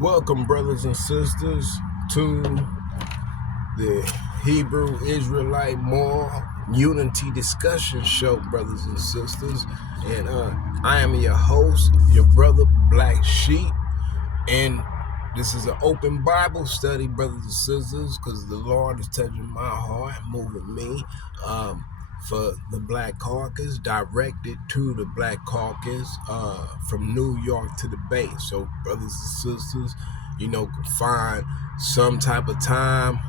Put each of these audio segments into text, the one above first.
Welcome, brothers and sisters, to the Hebrew Israelite Moral Unity Discussion Show, brothers and sisters. And I am your host, your brother Black Sheep. And this is an open Bible study, brothers and sisters, because the Lord is touching my heart, moving me for the Black Caucus, directed to the Black Caucus from New York to the Bay. So, brothers and sisters, can find some type of time,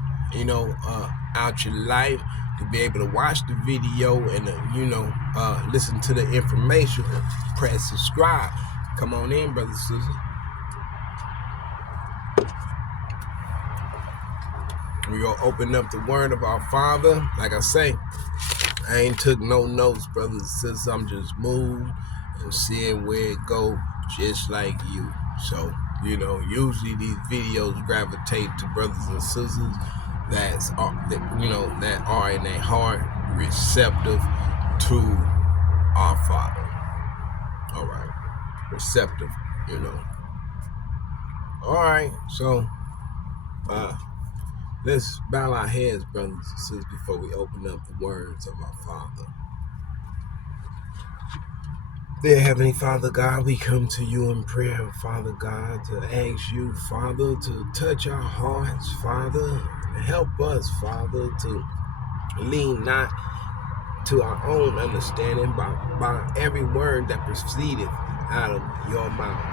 out your life to be able to watch the video and, listen to the information. Press subscribe. Come on in, brothers and sisters. We're going to open up the word of our Father. Like I say, I ain't took no notes, brothers and sisters. I'm just moved and seeing where it go, just like you. So, usually these videos gravitate to brothers and sisters that are in their heart receptive to our Father. All right. Receptive, All right. So, let's bow our heads, brothers and sisters, before we open up the words of our Father. Dear Heavenly Father God, we come to you in prayer, Father God, to ask you, Father, to touch our hearts, Father. Help us, Father, to lean not to our own understanding by every word that proceedeth out of your mouth.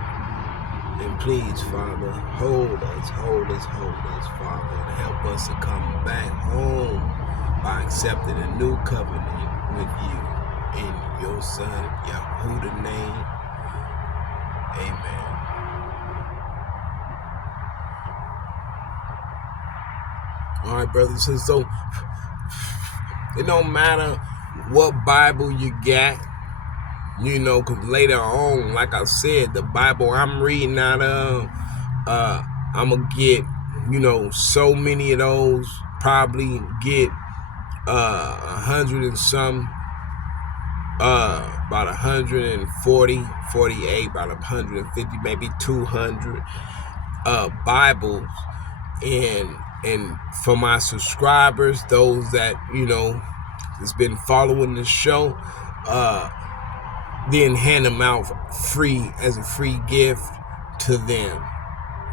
And please, Father, hold us, Father, and help us to come back home by accepting a new covenant with you. In your Son, Yahuwah's name, amen. All right, brothers and sisters, so it don't matter what Bible you got, because later on, like I said, the Bible I'm reading out of, I'm going to get, so many of those, probably get 100 and some, about 140, 48, about 150, maybe 200 Bibles. And for my subscribers, those that, has been following the show, then hand them out as a free gift to them.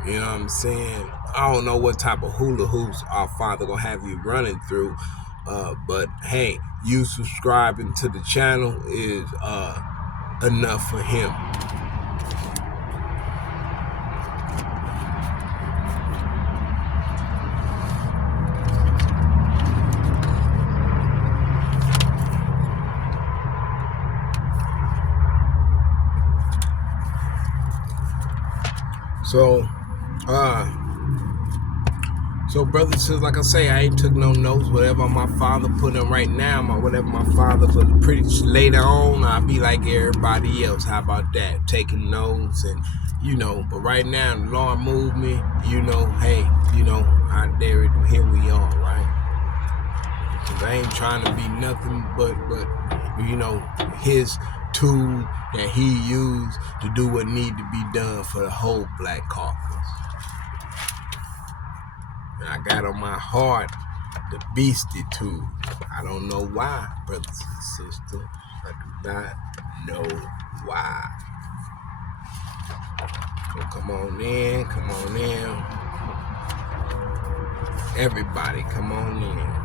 You know what I'm saying? I don't know what type of hula hoops our Father gonna have you running through, but hey, you subscribing to the channel is enough for him. So brothers and sisters, like I say, I ain't took no notes. Whatever my Father put in right now, whatever my Father put pretty later on, I'll be like everybody else. How about that? Taking notes and, but right now, the Lord moved me, hey, I dare it, here we are, right? Because I ain't trying to be nothing but his tool that he used to do what need to be done for the whole Black Caucus. And I got on my heart the Beatitudes. I don't know why, brothers and sisters. I do not know why. So come on in. Everybody, come on in.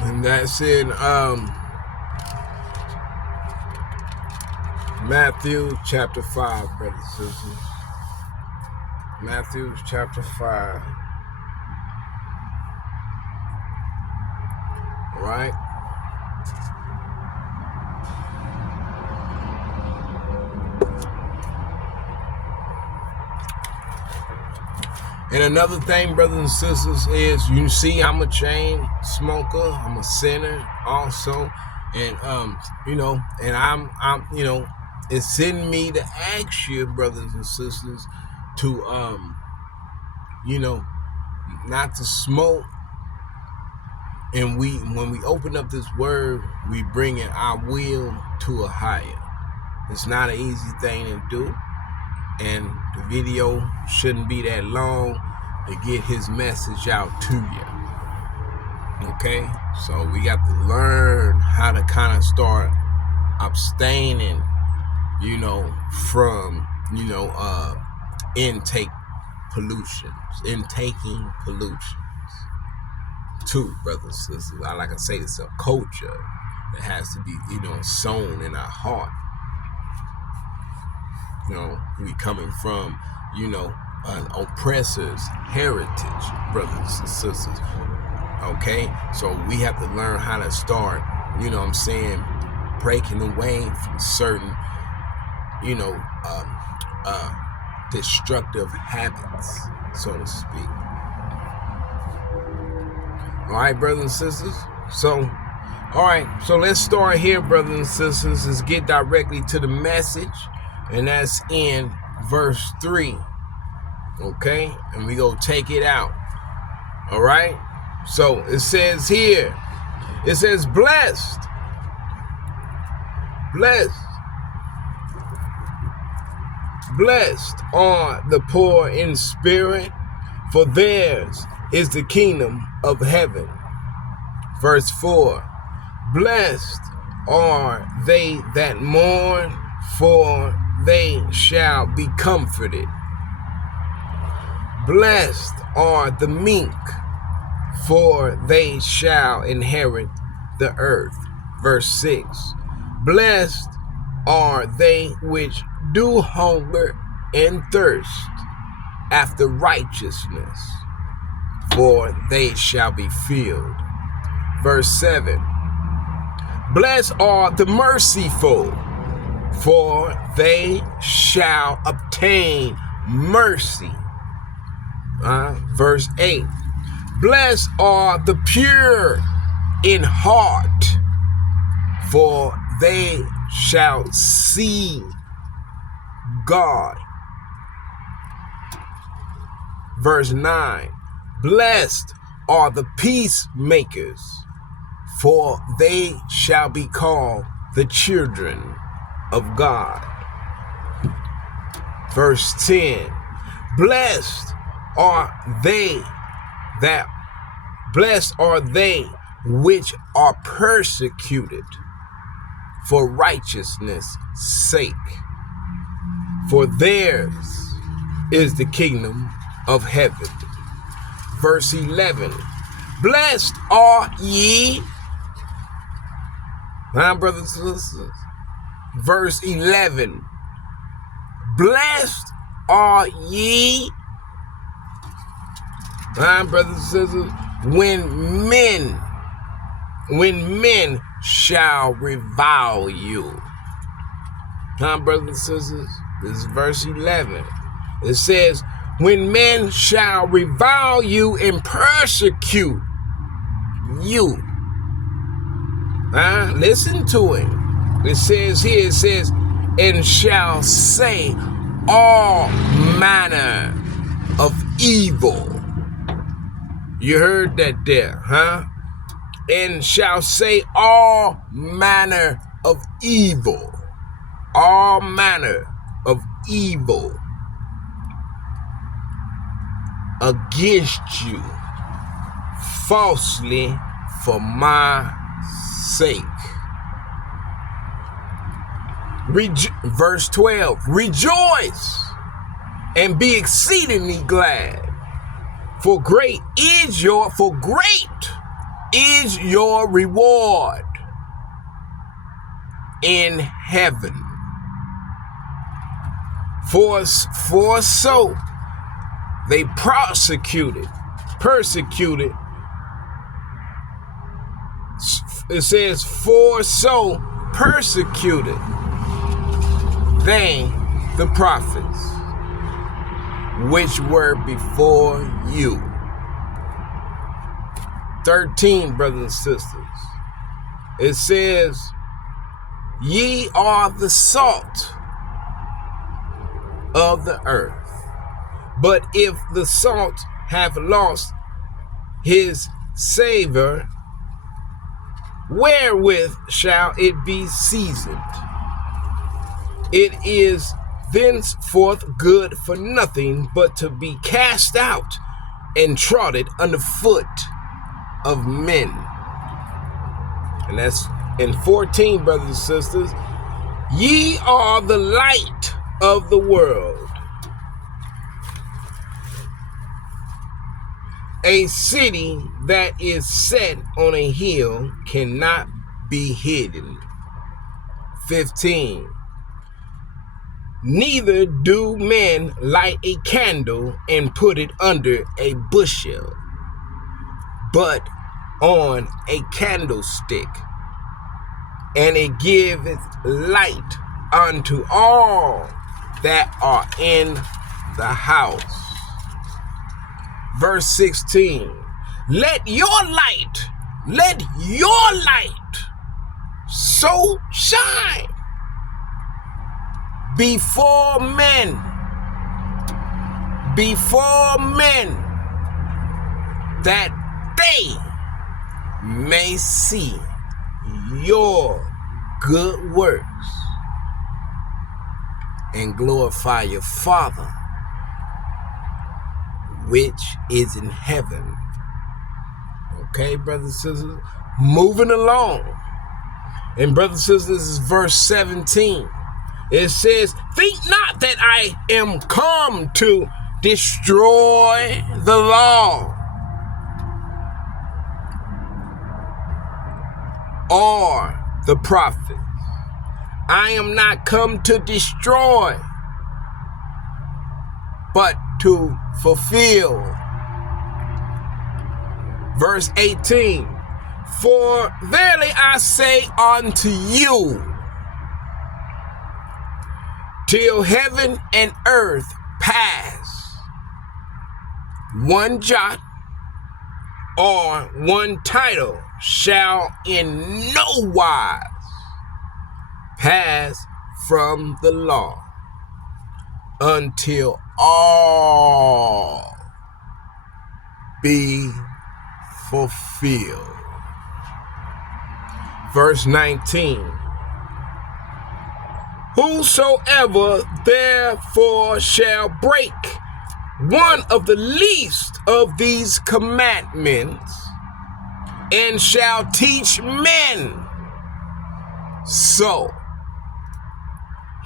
And that's in Matthew chapter 5, brothers and sisters. Matthew chapter 5. All right. And another thing, brothers and sisters, is you see I'm a chain smoker. I'm a sinner also. And, and I'm it's in me to ask you, brothers and sisters, to, not to smoke. And when we open up this word, we bring in our will to a higher. It's not an easy thing to do. And the video shouldn't be that long to get his message out to you. Okay? So we got to learn how to kind of start abstaining, from, intaking pollutions. Too, brothers and sisters. Like I say, it's a culture that has to be, sown in our heart. We coming from, an oppressor's heritage, brothers and sisters. Okay? So we have to learn how to start, breaking away from certain, destructive habits, so to speak. All right, brothers and sisters? So let's start here, brothers and sisters. Let's get directly to the message. And that's in verse 3. Okay? And we go take it out. All right? So it says here, blessed are the poor in spirit, for theirs is the kingdom of heaven. Verse 4, blessed are they that mourn, for they shall be comforted. Blessed are the meek, for they shall inherit the earth. Verse 6, blessed are they which do hunger and thirst after righteousness, for they shall be filled. Verse 7, blessed are the merciful, for they shall obtain mercy. Verse 8, blessed are the pure in heart, for they shall see God. Verse 9, blessed are the peacemakers, for they shall be called the children of God. Verse 10, blessed are they which are persecuted for righteousness' sake, for theirs is the kingdom of heaven. Verse 11, blessed are ye, my brothers and sisters. Verse 11, blessed are ye, my brothers and sisters, when men shall revile you. My brothers and sisters, this is verse 11. It says, when men shall revile you and persecute you. Listen to it. It says here, and shall say all manner of evil. You heard that there, huh? And shall say all manner of evil. All manner of evil against you falsely for my sake. Verse 12, rejoice and be exceedingly glad, for great is your reward in heaven. For so They persecuted. It says, for so persecuted they the prophets which were before you. 13, brothers and sisters. It says, ye are the salt of the earth. But if the salt have lost his savor, wherewith shall it be seasoned? It is thenceforth good for nothing but to be cast out and trodden underfoot of men. And that's in 14, brothers and sisters. Ye are the light of the world. A city that is set on a hill cannot be hidden. 15. Neither do men light a candle and put it under a bushel, but on a candlestick, and it giveth light unto all that are in the house. Verse 16, let your light so shine before men, that they may see your good works and glorify your Father which is in heaven. Okay, brothers and sisters, moving along. And brothers and sisters, this is verse 17. It says, think not that I am come to destroy the law or the prophets. I am not come to destroy, but to fulfill. Verse 18, for verily I say unto you, till heaven and earth pass, one jot or one tittle shall in no wise pass from the law until all be fulfilled. Verse 19, whosoever therefore shall break one of the least of these commandments and shall teach men so,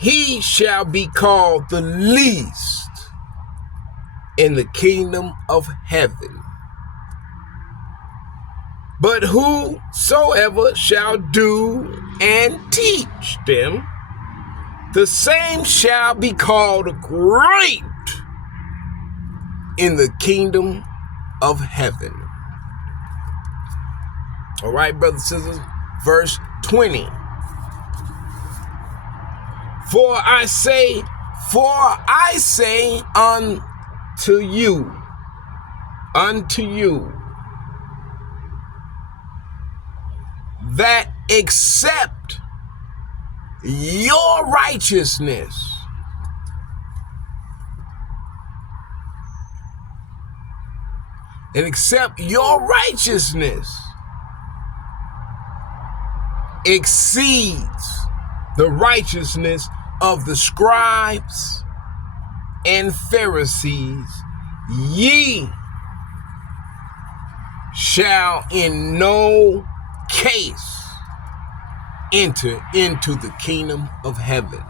he shall be called the least in the kingdom of heaven. But whosoever shall do and teach them, the same shall be called great in the kingdom of heaven. All right, brothers and sisters, verse 20. For I say unto you, that except your righteousness exceeds the righteousness of the scribes and Pharisees, ye shall in no case enter into the kingdom of heaven.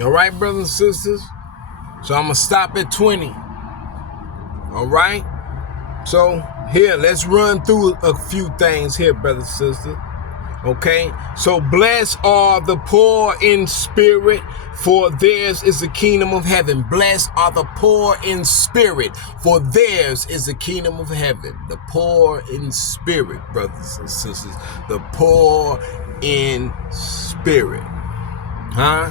All right, brothers and sisters. So I'm going to stop at 20. All right. So Here, let's run through a few things here, brothers and sisters. Okay, so blessed are the poor in spirit, for theirs is the kingdom of heaven. Blessed are the poor in spirit, for theirs is the kingdom of heaven. The poor in spirit, brothers and sisters. The poor in spirit. Huh?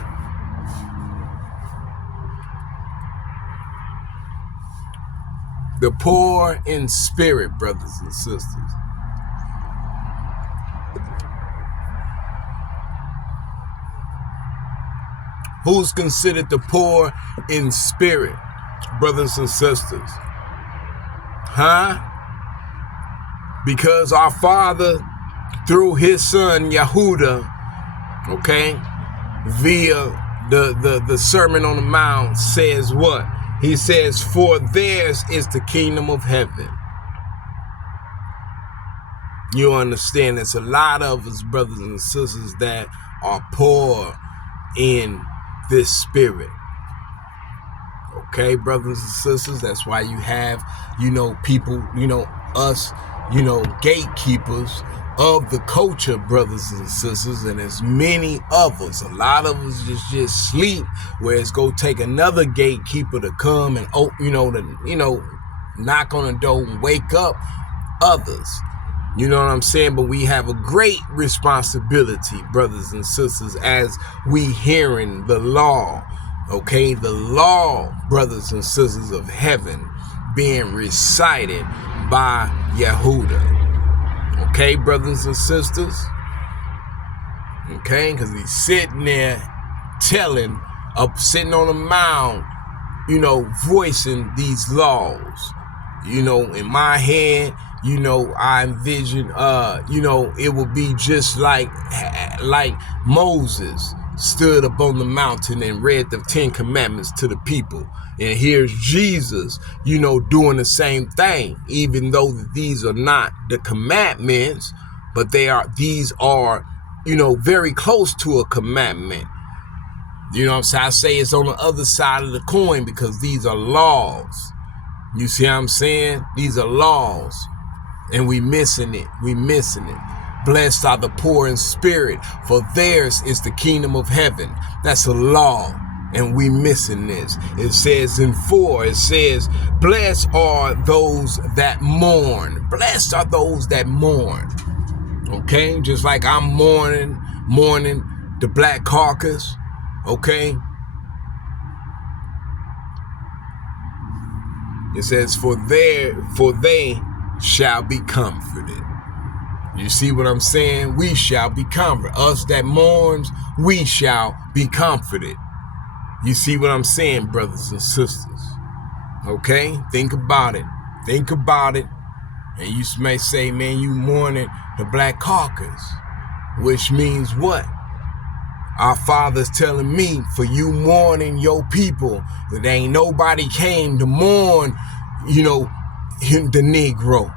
The poor in spirit, brothers and sisters. Who's considered the poor in spirit, brothers and sisters? Huh? Because our Father, through his son Yahudah, okay, via the Sermon on the Mount, says what? He says, for theirs is the kingdom of heaven. You understand, there's a lot of us, brothers and sisters, that are poor in this spirit. Okay, brothers and sisters, that's why you have, people, us, gatekeepers of the culture, brothers and sisters, and there's many of us. A lot of us just sleep, where it's go take another gatekeeper to come and knock on the door and wake up others. You know what I'm saying? But we have a great responsibility, brothers and sisters, as we hearing the law, okay? The law, brothers and sisters of heaven, being recited by Yahudah. Okay, brothers and sisters? Okay, because he's sitting there sitting on a mound, voicing these laws. In my head, I envision, it would be just like Moses stood up on the mountain and read the 10 Commandments to the people. And here's Jesus, doing the same thing, even though these are not the commandments, but these are, very close to a commandment. You know what I'm saying? I say it's on the other side of the coin because these are laws. You see what I'm saying? These are laws. And we missing it. Blessed are the poor in spirit, for theirs is the kingdom of heaven. That's a law. And we missing this. It says in 4, it says, blessed are those that mourn. Blessed are those that mourn. Okay? Just like I'm mourning the Black Caucus. Okay? It says, for they shall be comforted. You see what I'm saying? We shall be comforted. Us that mourns, we shall be comforted. You see what I'm saying, brothers and sisters? Okay? Think about it. And you may say, man, you mourning the Black Caucus. Which means what? Our Father's telling me, for you mourning your people, that ain't nobody came to mourn, the Negro.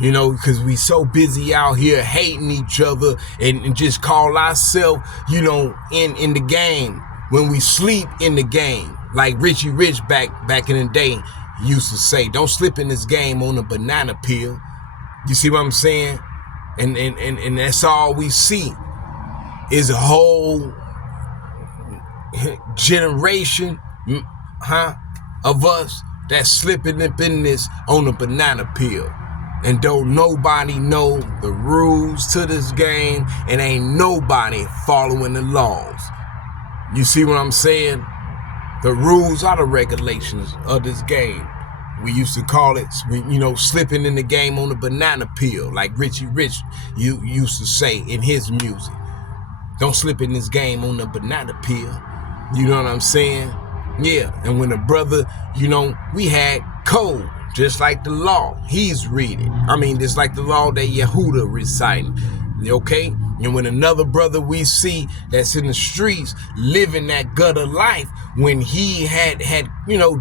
Because we so busy out here hating each other and just call ourselves, in the game. When we sleep in the game, like Richie Rich back in the day used to say, don't slip in this game on a banana peel. You see what I'm saying? And that's all we see is a whole generation, of us that's slipping up in this on a banana peel. And don't nobody know the rules to this game, and ain't nobody following the laws. You see what I'm saying? The rules are the regulations of this game. We used to call it, slipping in the game on a banana peel, like Richie Rich used to say in his music. Don't slip in this game on a banana peel. You know what I'm saying? Yeah, and when a brother, we had code, just like the law he's reading. Just like the law that Yahudah reciting. Okay? And when another brother we see that's in the streets living that gutter life, when he had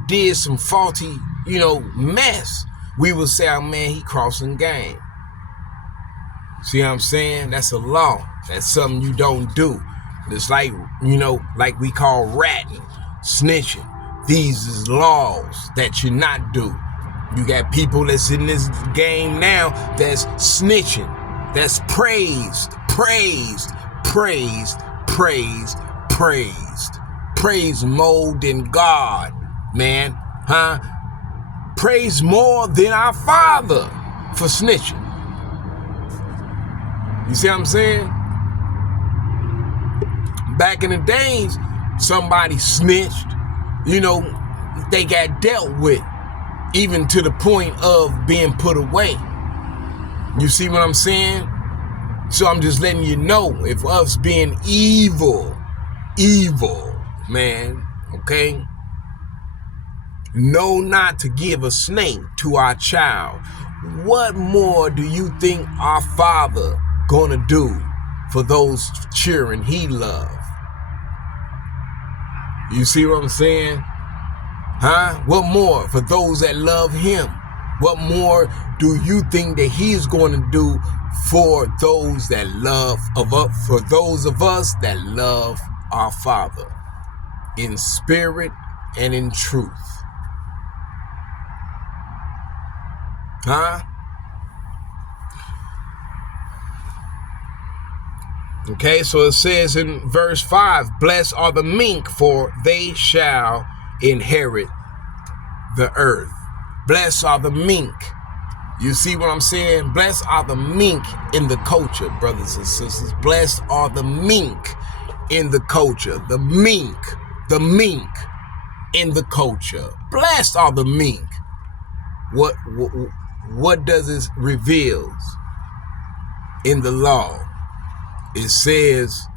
did some faulty, mess, we would say, oh man, he crossing game. See what I'm saying? That's a law. That's something you don't do. It's like, like we call ratting, snitching. These is laws that you not do. You got people that's in this game now that's snitching, that's praised, praised more than God, man, huh? Praise more than our Father for snitching. You see what I'm saying? Back in the days, somebody snitched, you know, they got dealt with, even to the point of being put away. You see what I'm saying? So I'm just letting you know, if us being evil, man, okay? Know not to give a snake to our child. What more do you think our Father gonna do for those children he loves? You see what I'm saying? Huh? What more for those that love him? What more do you think that he's going to do for those that love for those of us that love our Father in spirit and in truth? Huh? Okay, so it says in verse 5, blessed are the meek, for they shall inherit the earth. Blessed are the meek. You see what I'm saying? Blessed are the meek in the culture, brothers and sisters. Blessed are the meek in the culture. The meek in the culture. Blessed are the meek. What does it reveals in the law? It says,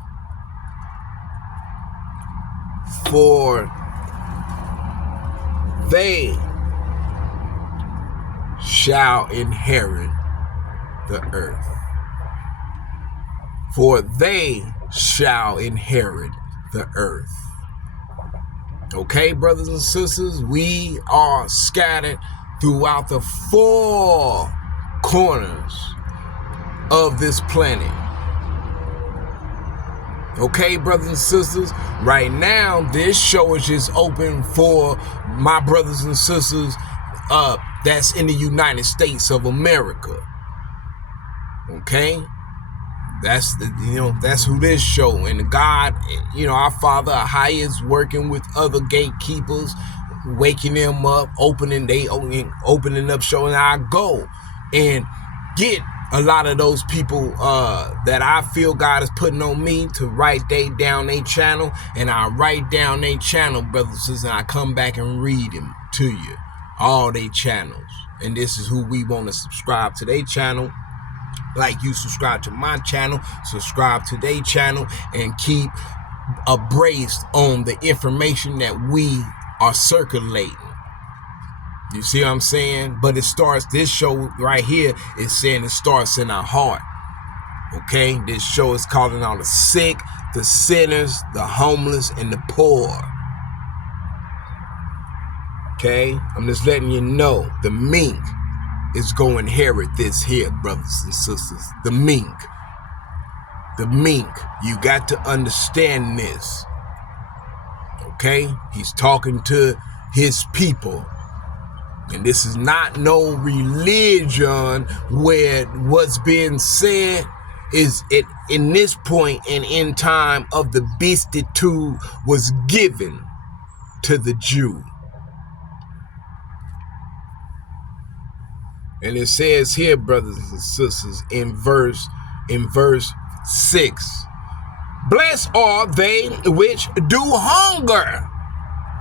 for they shall inherit the earth. For they shall inherit the earth. Okay, brothers and sisters, we are scattered throughout the four corners of this planet. Okay, brothers and sisters, right now, this show is just open for my brothers and sisters that's in the United States of America. Okay? That's that's who this show, and God, our Father high is working with other gatekeepers, waking them up, opening up, showing I go and get a lot of those people that I feel God is putting on me to write down their channel, and I write down their channel, brothers and sisters, and I come back and read them to you, all their channels. And this is who we want to subscribe to their channel. Like you subscribe to my channel, subscribe to their channel, and keep abreast on the information that we are circulating. You see what I'm saying? But it starts, this show right here is saying it starts in our heart. Okay? This show is calling out the sick, the sinners, the homeless, and the poor. Okay? I'm just letting you know, the meek is going to inherit this here, brothers and sisters. The meek. The meek. You got to understand this. Okay? He's talking to his people. And this is not no religion where what's being said is it in this point and in time of the beatitude was given to the Jew. And it says here, brothers and sisters, in verse 6, blessed are they which do hunger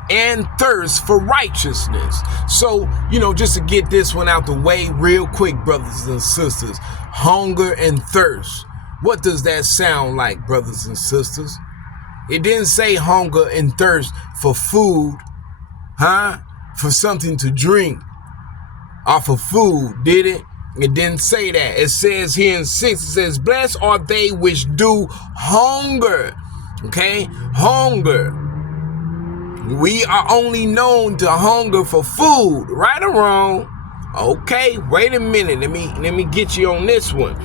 and thirst for righteousness. So, just to get this one out the way real quick, brothers and sisters, hunger and thirst. What does that sound like, brothers and sisters? It didn't say hunger and thirst for food, huh? For something to drink, or for food, did it? It didn't say that. It says here in 6, it says, blessed are they which do hunger. Okay? Hunger. We are only known to hunger for food, right or wrong? Okay, wait a minute. Let me get you on this one.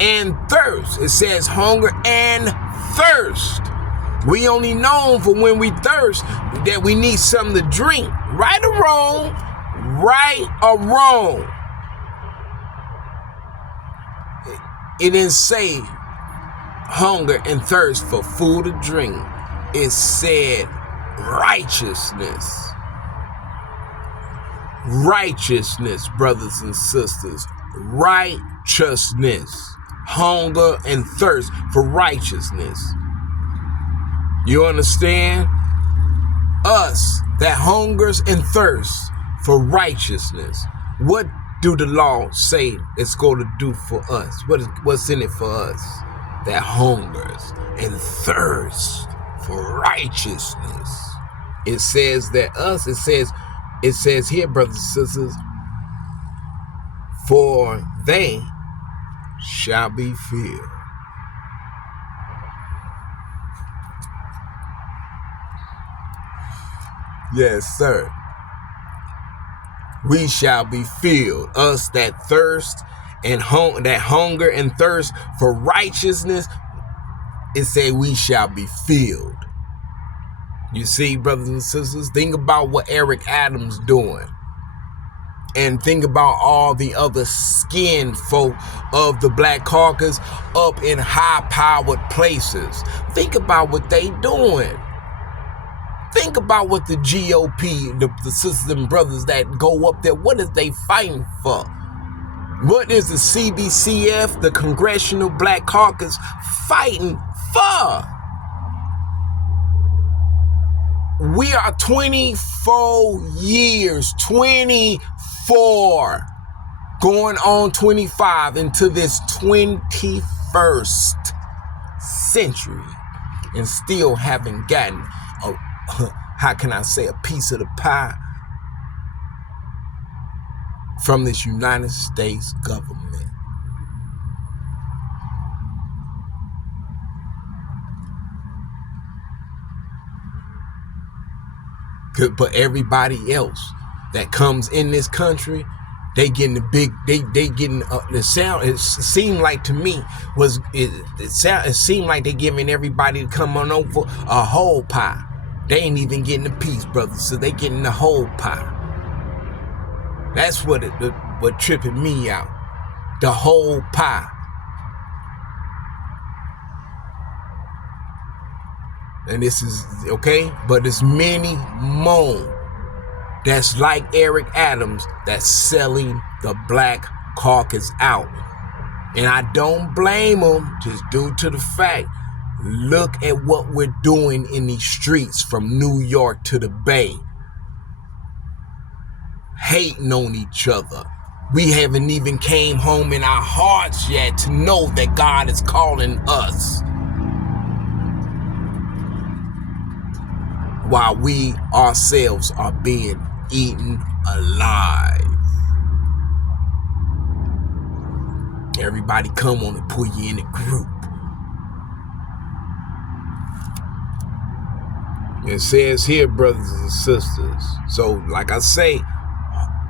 And thirst. It says hunger and thirst. We only known for when we thirst that we need something to drink, right or wrong? right or wrong. It didn't say hunger and thirst for food or drink. It said righteousness. Righteousness, brothers and sisters. Righteousness. Hunger and thirst for righteousness. You understand? Us that hungers and thirsts for righteousness. What do the law say it's going to do for us? What's in it for us? That hungers and thirsts for righteousness. It says that us, it says here, brothers and sisters, for they shall be filled. Yes, sir. We shall be filled. Us that thirst and that hunger and thirst for righteousness, it say we shall be filled. You see, brothers and sisters, think about what Eric Adams doing. And think about all the other skin folk of the Black Caucus up in high-powered places. Think about what they doing. Think about what the GOP, the sisters and brothers that go up there, what is they fighting for? What is the CBCF, the Congressional Black Caucus, fighting for? We are 24 years, 24, going on 25 into this 21st century, and still haven't gotten a, how can I say, a piece of the pie from this United States government. But everybody else that comes in this country, they getting the big, they getting the sound. It seemed like to me it seemed like they giving everybody to come on over a whole pie. They ain't even getting a piece, brothers. So they getting the whole pie. That's what tripping me out. The whole pie. And this is okay, but there's many more that's like Eric Adams that's selling the Black Caucus out. And I don't blame them, just due to the fact, look at what we're doing in these streets from New York to the Bay. Hating on each other. We haven't even came home in our hearts yet to know that God is calling us. While we ourselves are being eaten alive. Everybody come on and put you in a group. It says here, brothers and sisters, so like I say,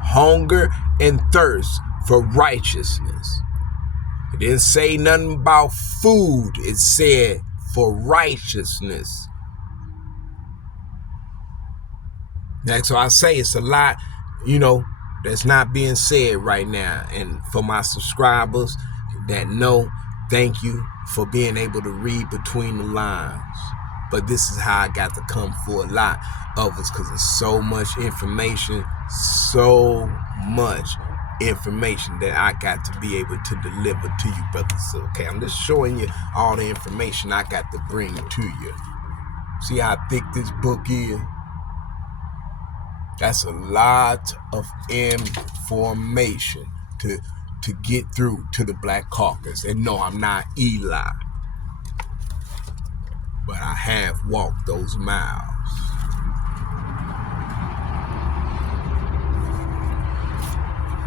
hunger and thirst for righteousness. It didn't say nothing about food. It said for righteousness. That's why I say it's a lot, that's not being said right now. And for my subscribers that know, thank you for being able to read between the lines. But this is how I got to come for a lot of us, because there's so much information that I got to be able to deliver to you, brothers. So, okay, I'm just showing you all the information I got to bring to you. See how thick this book is? That's a lot of information to get through to the Black Caucus. And no, I'm not Eli, but I have walked those miles.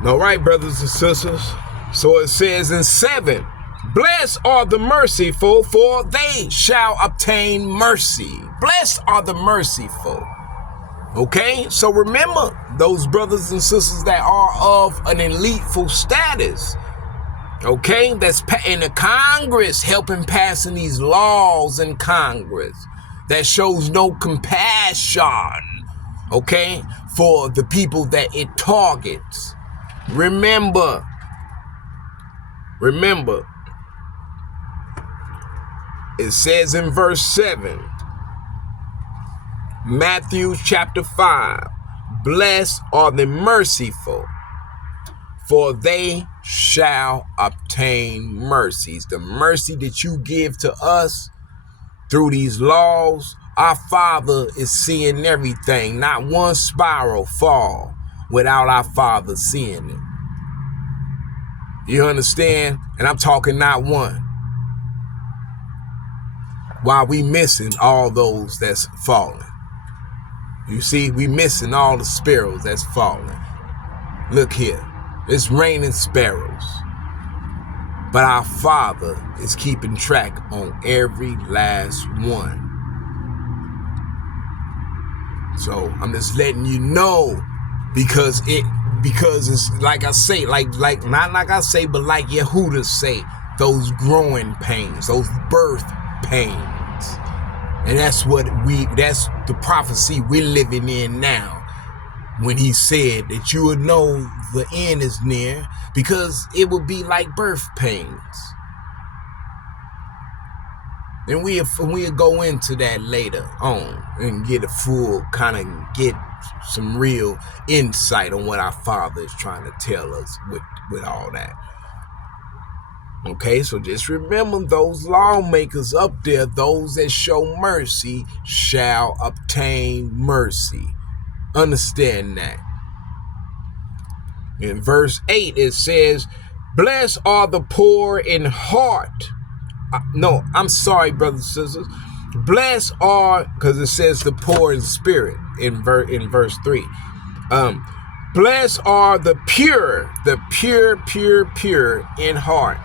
All right, brothers and sisters. So it says in 7, blessed are the merciful, for they shall obtain mercy. Blessed are the merciful. Okay, so remember those brothers and sisters that are of an eliteful status, okay, that's in the Congress, helping passing these laws in Congress that shows no compassion okay, for the people that it targets. Remember, it says in verse 7, Matthew chapter 5, blessed are the merciful, for they shall obtain mercies. The mercy that you give to us through these laws, our Father is seeing everything. Not one spiral fall without our Father seeing it. You understand? And I'm talking not one. While we missing all those that's falling. You see, we missing all the sparrows that's falling. Look here. It's raining sparrows. But our Father is keeping track on every last one. So I'm just letting you know, because it's like I say, like not like I say, but like Yehuda say, those growing pains, those birth pains. And that's the prophecy we're living in now. When he said that you would know the end is near, because it will be like birth pains. And we'll go into that later on and get a full get some real insight on what our Father is trying to tell us with all that. Okay, so just remember, those lawmakers up there, those that show mercy shall obtain mercy. Understand that. In verse 8 it says, blessed are the poor in heart. No, I'm sorry, brothers and sisters. Blessed are, because it says the poor in spirit in verse 3. Blessed are the pure in heart,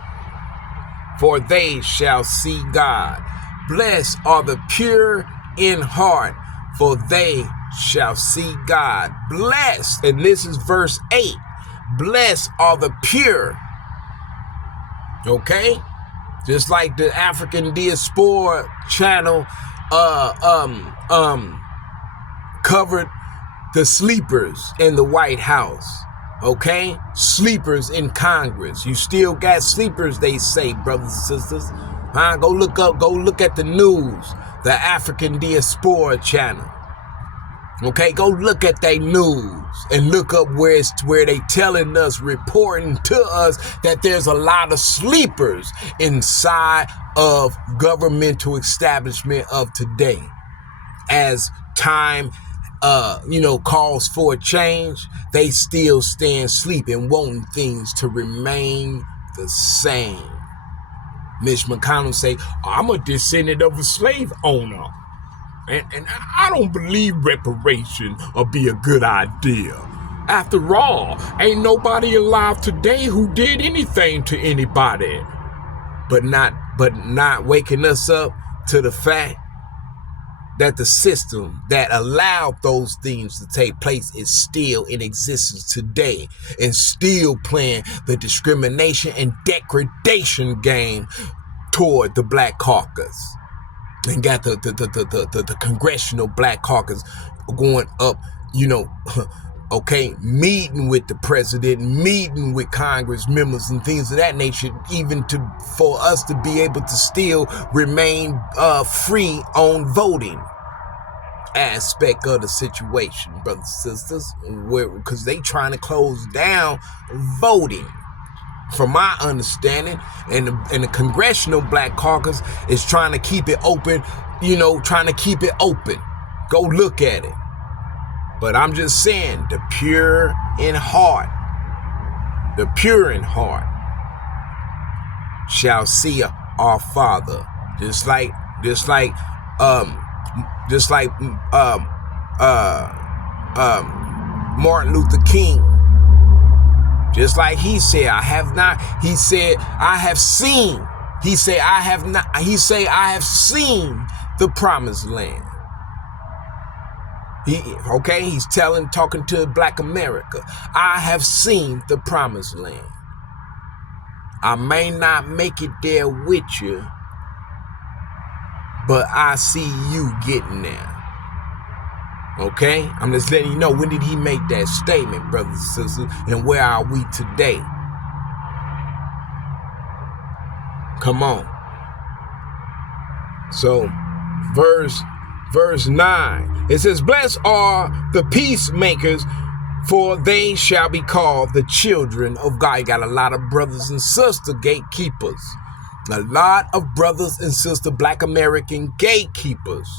for they shall see God. Blessed are the pure in heart, for they shall see God. Blessed, and this is verse 8. Blessed are the pure. Okay? Just like the African Diaspora channel covered the sleepers in the White House. Okay? Sleepers in Congress. You still got sleepers, they say, brothers and sisters. Go look at the news, the African Diaspora channel. Okay, go look at their news and look up where they telling us, reporting to us that there's a lot of sleepers inside of governmental establishment of today. As time, calls for a change, they still stand sleeping, wanting things to remain the same. Mitch McConnell say, I'm a descendant of a slave owner. And I don't believe reparation will be a good idea. After all, ain't nobody alive today who did anything to anybody. But not waking us up to the fact that the system that allowed those things to take place is still in existence today, and still playing the discrimination and degradation game toward the Black Caucus. And got the Congressional Black Caucus going up, okay, meeting with the president, meeting with Congress members and things of that nature, even for us to be able to still remain free on voting aspect of the situation, brothers and sisters, because they trying to close down voting. From my understanding, and the Congressional Black Caucus is trying to keep it open, trying to keep it open. Go look at it. But I'm just saying, the pure in heart shall see our Father. Just like Martin Luther King. Just like he said, I have not. He said, I have seen. He said, I have not. He said, I have seen the promised land. He's talking to Black America. I have seen the promised land. I may not make it there with you, but I see you getting there. Okay? I'm just letting you know, when did he make that statement, brothers and sisters? And where are we today? Come on. So, verse 9, it says, blessed are the peacemakers, for they shall be called the children of God. You got a lot of brothers and sister gatekeepers. A lot of brothers and sister Black American gatekeepers.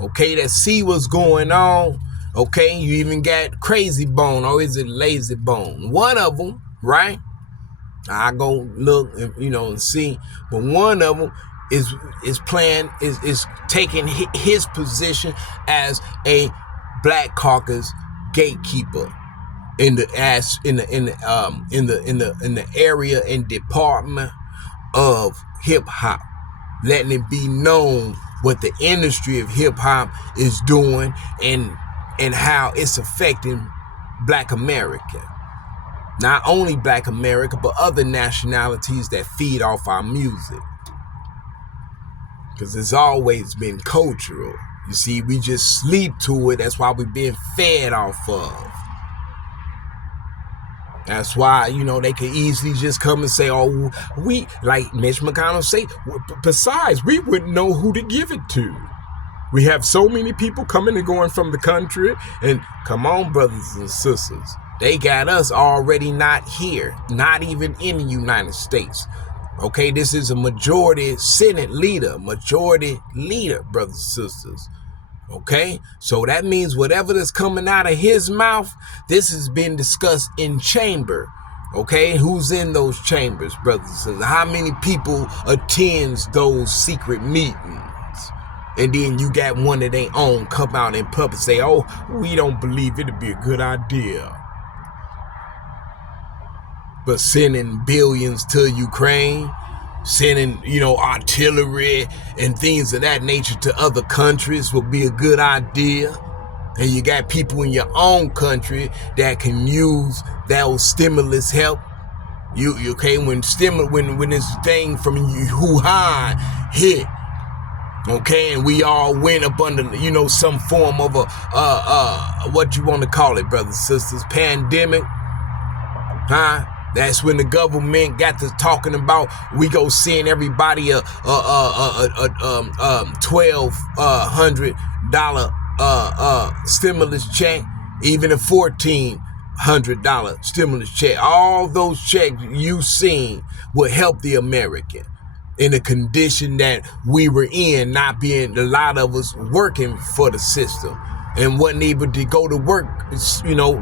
Okay, that see what's going on. Okay, you even got Crazy Bone, or is it Lazy Bone? One of them, right? I go look, and see. But one of them is taking his position as a Black Caucus gatekeeper in the area and department of hip hop, letting it be known what the industry of hip hop is doing and how it's affecting Black America. Not only Black America, but other nationalities that feed off our music. Because it's always been cultural. You see, we just sleep to it. That's why we've been fed off of. That's why, they could easily just come and say, oh, we, like Mitch McConnell say, besides, we wouldn't know who to give it to. We have so many people coming and going from the country. And come on, brothers and sisters. They got us already not here, not even in the United States. Okay, this is a majority leader, brothers and sisters. Okay, so that means whatever that's coming out of his mouth, this has been discussed in chamber. Okay, who's in those chambers, brothers and sisters? How many people attends those secret meetings? And then you got one of their own come out in public and say, oh, we don't believe it'd be a good idea. But sending billions to Ukraine, sending, artillery and things of that nature to other countries would be a good idea. And you got people in your own country that can use that stimulus help. Okay, when this thing from Wuhan hit, okay, and we all went up under, some form of what you want to call it, brothers and sisters, pandemic, huh? That's when the government got to talking about we go send everybody a $1,200 stimulus check, even a $1,400 stimulus check. All those checks you seen will help the American in the condition that we were in, not being a lot of us working for the system. And wasn't able to go to work,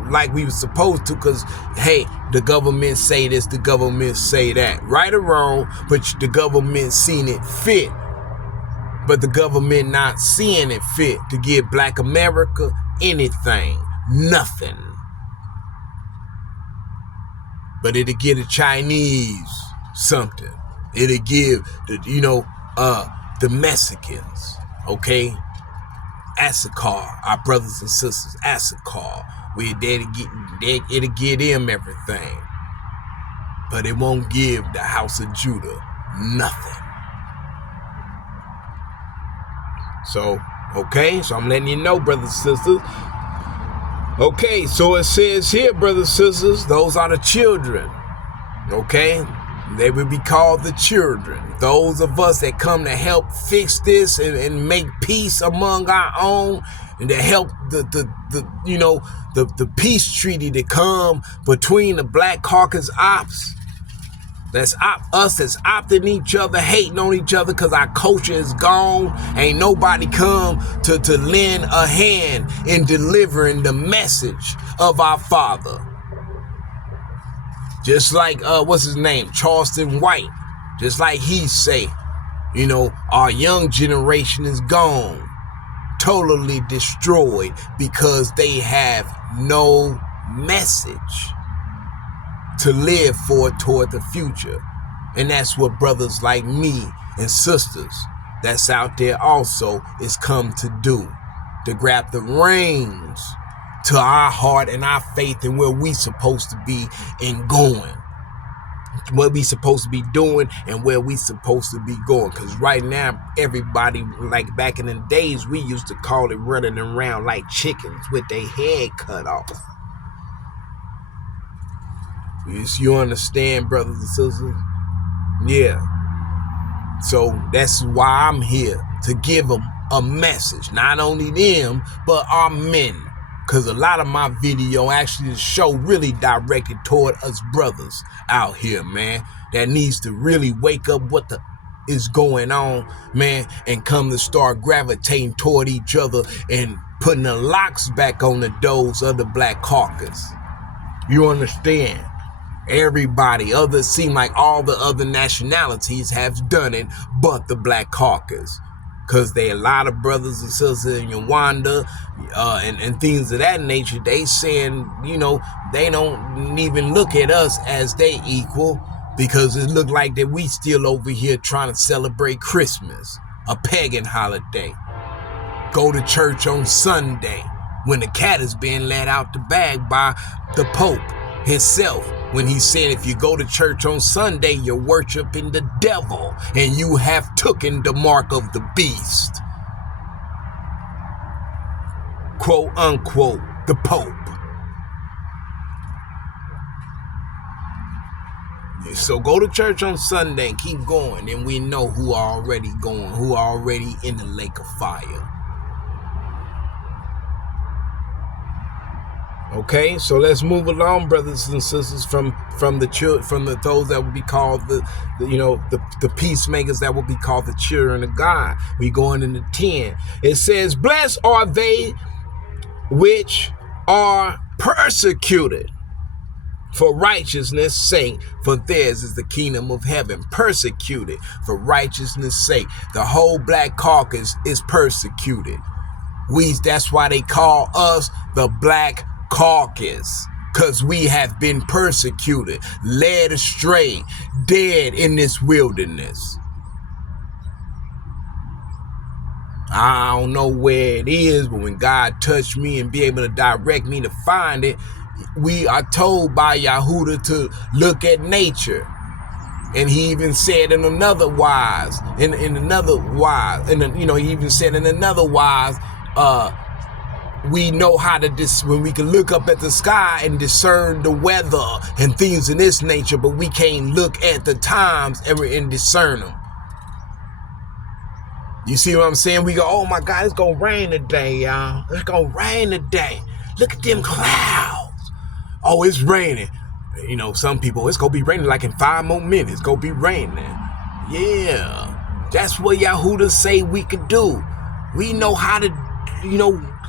like we were supposed to, because, hey, the government say this, the government say that. Right or wrong, but the government seen it fit. But the government not seeing it fit to give Black America anything. Nothing. But it'll give the Chinese something. It'll give the Mexicans, okay? Asakar, our brothers and sisters, Asakar, it'll give them everything, but it won't give the house of Judah nothing. So, okay, so I'm letting you know, brothers and sisters. Okay, so it says here, brothers and sisters, those are the children, okay? They will be called the children. Those of us that come to help fix this and make peace among our own, and to help the peace treaty to come between the Black Caucus ops. That's us that's opting each other, hating on each other because our culture is gone. Ain't nobody come to lend a hand in delivering the message of our Father. Just like, what's his name? Charleston White. Just like he say, our young generation is gone. Totally destroyed because they have no message to live for toward the future. And that's what brothers like me and sisters that's out there also is come to do. To grab the reins to our heart and our faith and where we supposed to be and going. what we supposed to be doing and where we supposed to be going. Because right now, everybody, like back in the days, we used to call it running around like chickens with their head cut off. You understand, brothers and sisters? Yeah. So that's why I'm here, to give them a message. Not only them, but our men. Because a lot of my video actually show really directed toward us brothers out here, man, that needs to really wake up what the is going on, man, and come to start gravitating toward each other and putting the locks back on the doors of the Black Caucus. You understand? Everybody, others seem like all the other nationalities have done it, but the Black Caucus. Because they a lot of brothers and sisters in Rwanda and things of that nature, they saying, you know, they don't even look at us as they equal, because it look like that we still over here trying to celebrate Christmas, a pagan holiday. Go to church on Sunday when the cat is being let out the bag by the Pope himself, when he said if you go to church on Sunday, you're worshiping the devil and you have taken the mark of the beast. Quote unquote, the Pope. So go to church on Sunday and keep going, and we know who are already going, who are already in the lake of fire. Okay, so let's move along, brothers and sisters, from those that would be called the peacemakers, that would be called the children of God. We going into 10. It says, "Blessed are they which are persecuted for righteousness' sake, for theirs is the kingdom of heaven." Persecuted for righteousness' sake. The whole Black Caucus is persecuted. That's why they call us the Black Caucus, because we have been persecuted, led astray, dead in this wilderness. I don't know where it is, but when God touched me and be able to direct me to find it, we are told by Yahudah to look at nature. And he even said in another wise, he even said in another wise, we know how to when we can look up at the sky and discern the weather and things in this nature, but we can't look at the times and discern them. You see what I'm saying? We go, oh my God, it's gonna rain today, y'all. It's gonna rain today. Look at them clouds. Oh, it's raining. You know, some people, it's gonna be raining like in 5 more minutes. It's gonna be raining. Yeah, that's what Yahudah say we could do. We know how to,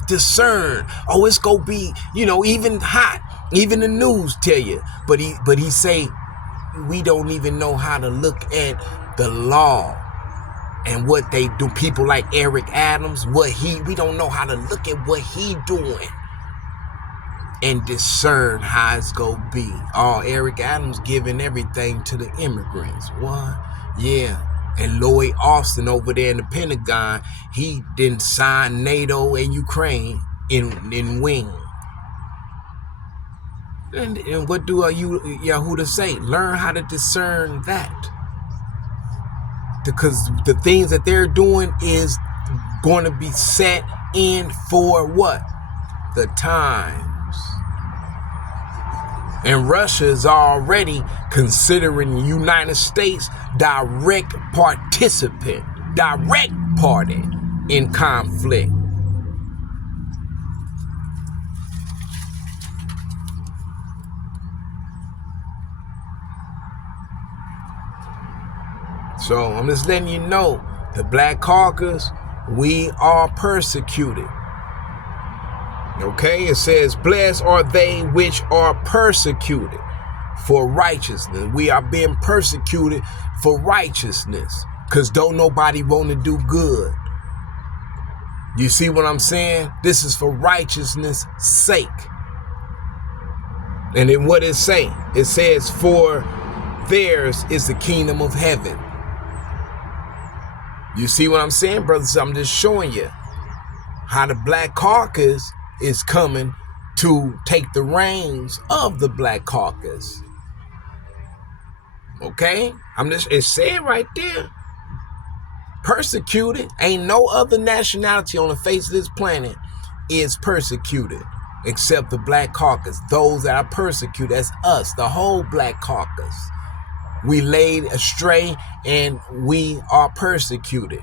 discern. Oh, it's gonna be, even hot. Even the news tell you. But he say we don't even know how to look at the law and what they do. People like Eric Adams, we don't know how to look at what he doing and discern how it's gonna be. Oh, Eric Adams giving everything to the immigrants. What? Yeah. And Lloyd Austin over there in the Pentagon, he didn't sign NATO and Ukraine in wing. And what do Yahudah say? Learn how to discern that. Because the things that they're doing is going to be set in for what? The times. And Russia is already considering the United States direct participant, direct party in conflict. So I'm just letting you know, the Black Caucus, we are persecuted. Okay, it says, blessed are they which are persecuted for righteousness. We are being persecuted for righteousness, because don't nobody want to do good. You see what I'm saying? This is for righteousness' sake. And then what it say? It says, for theirs is the kingdom of heaven. You see what I'm saying, brothers? I'm just showing you how the Black Caucus is coming to take the reins of the Black Caucus. Okay? It's saying right there. Persecuted. Ain't no other nationality on the face of this planet is persecuted except the Black Caucus. Those that are persecuted, that's us, the whole Black Caucus. We laid astray and we are persecuted.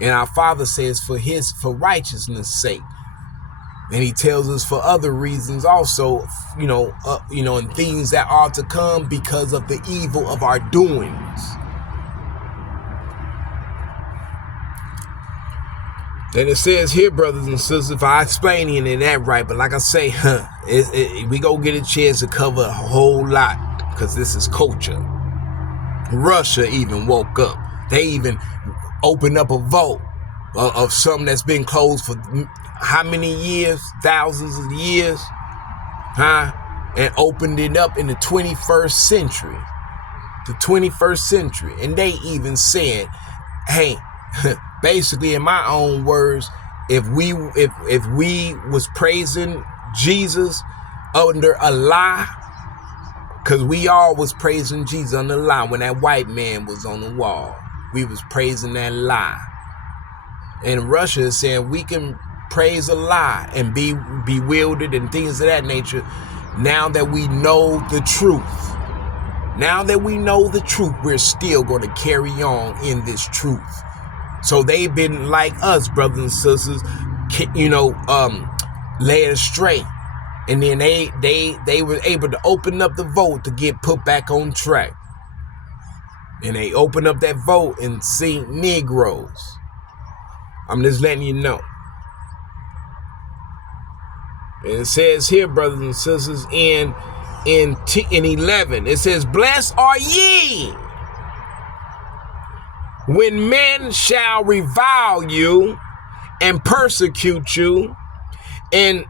And our Father says for righteousness' sake. And he tells us for other reasons also, and things that are to come because of the evil of our doings. And it says here, brothers and sisters, if I explain it that right, but like I say, we go get a chance to cover a whole lot because this is culture. Russia even woke up. They even opened up a vote of something that's been closed for how many years? Thousands of years, and opened it up in the 21st century. The 21st century. And they even said, hey, basically in my own words, if we was praising Jesus under a lie, because we all was praising Jesus under a lie when that white man was on the wall. We was praising that lie. And Russia is saying we can praise a lie and be bewildered and things of that nature now that we know the truth. Now that we know the truth, we're still going to carry on in this truth. So they've been like us, brothers and sisters, led astray. And then they were able to open up the vote to get put back on track. And they opened up that vote and see Negroes. I'm just letting you know. And it says here, brothers and sisters, in 11, it says, blessed are ye when men shall revile you and persecute you and